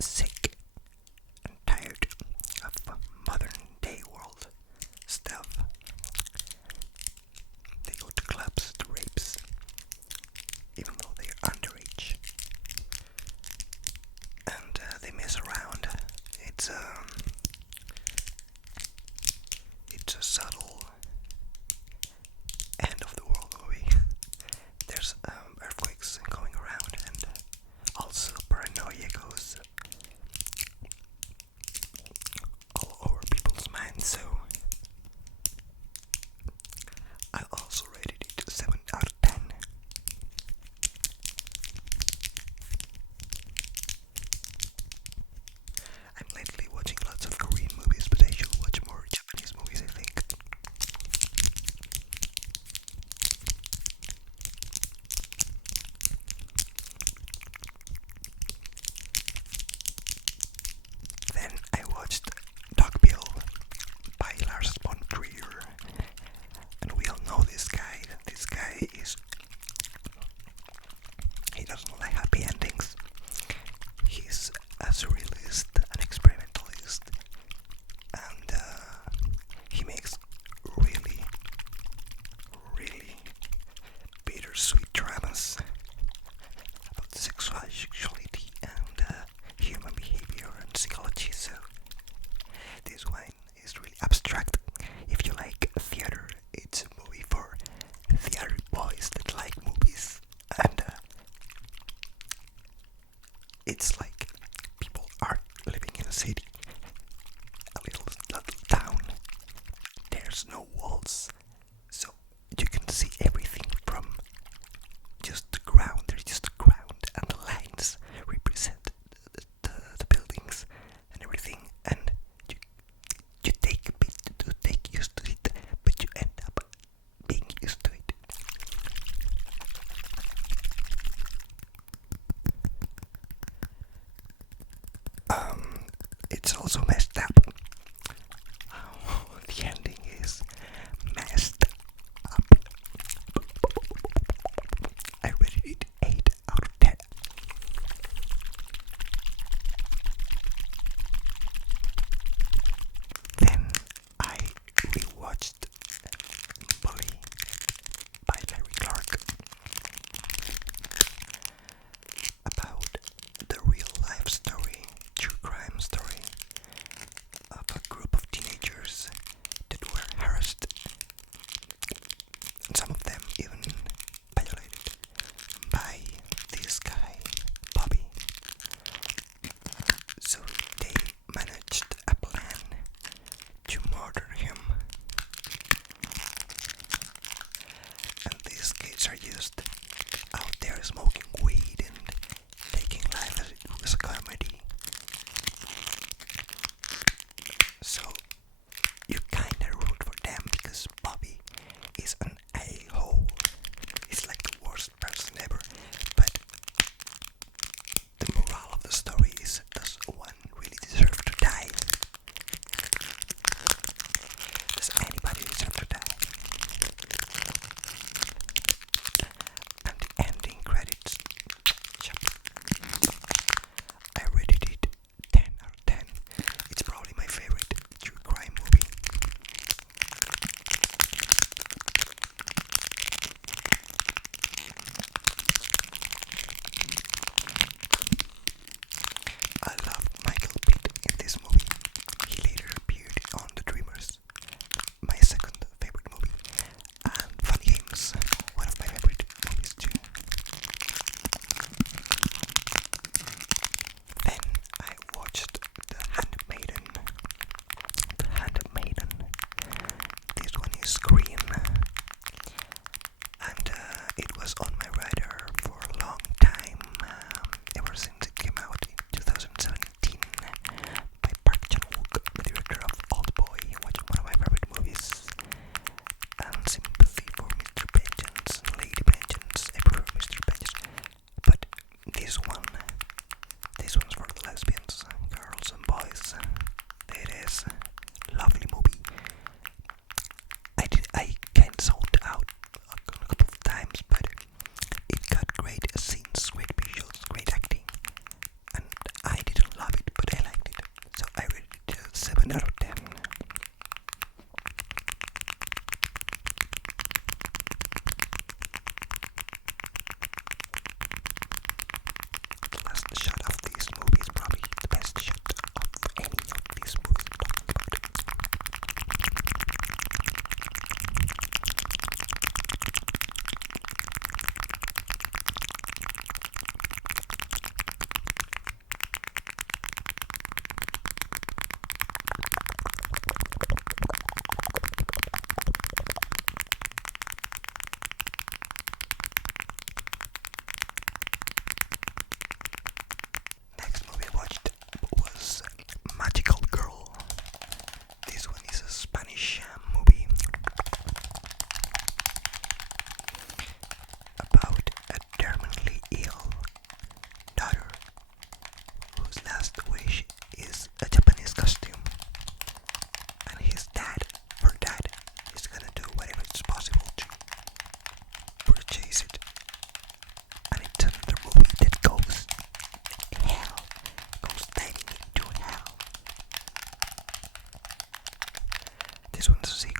sick and tired of modern day world stuff. They go to clubs, to rapes, even though they're underage. And they mess around. It's a subtle end of the world movie. There's earthquakes going around, and also paranoia goes all over people's minds. So I also rated it 7 out of 10. I'm lately watching lots of Korean movies, but I should watch more Japanese movies, I think. Then I watched Dogville by Lars von Trier, and we all know this guy. This guy he doesn't like happy endings. He's a surrealist, an experimentalist, and he makes really, really bittersweet dramas about sexuality and human behavior and psychology. So this one is really abstract. If you like theater, it's a movie for theater boys that like movies, and it's like people are living in a city, a little town. There's no walls, so you can see everything from just the ground. There's just the ground, and the lines represent the buildings and everything. And you take a bit to take used to it, but you end up being used to it. It's also messed up. The ending is messed up. I rated it 8 out of 10. Then I rewatched Bully by Larry Clark, about the real life story, true crime story of a group of teenagers that were harassed, and some of them even violated by this guy, Bobby. So they managed a plan to murder him, and these kids are just out there smoking weed and taking life as it was a comedy. So you kinda root for them because Bobby is an a-hole. He's like the worst person ever. But the moral of the story is, does one really deserve to die? Does anybody deserve to die? And the ending credits. I rated it 10 out of 10. It's probably my favorite true crime movie. I love Michael Pitt in this movie. He later appeared on The Dreamers, my second favorite movie, and Fun Games, one of my favorite movies too. Then I watched The Handmaiden. The Handmaiden. This one is Korean, and it was on my radar for a long time, ever since it came out in 2017 by Park Chan-wook, the director of Oldboy, one of my favorite movies, and Sympathy for Mr. Vengeance, Lady Vengeance, I prefer Mr. Vengeance, but this one's for the lesbians, girls and boys. It is a lovely movie. I kind of zoned out a couple of times, but it got great scenes, great visuals, great acting, and I didn't love want to see